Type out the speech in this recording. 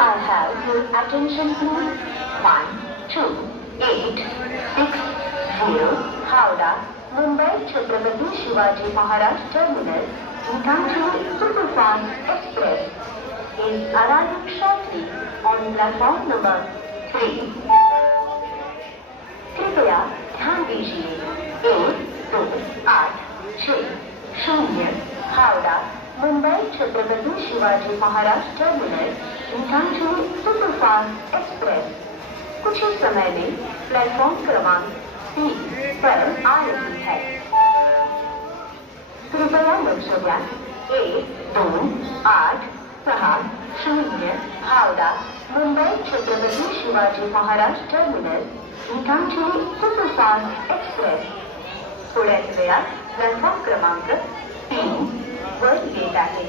I have your attention please? 12860 Howrah, Mumbai Chhatrapati Shivaji Maharaj Terminus, Gitanjali Superfast Express is arriving shortly on platform number 3. कृपया ध्यान दीजिए 1286 Howrah Mumbai Chhatrapati Shivaji Maharaj terminal Gitanjali superfast express कुछ ही समय में platform क्रमांक 3 पर आ रही है। कृपया लक्ष द्या 1286 Howrah Mumbai Chhatrapati Shivaji Maharaj terminal Gitanjali superfast express थोड्याच वेळात प्लॅटफॉर्म क्रमांक 3 वर येत आहे।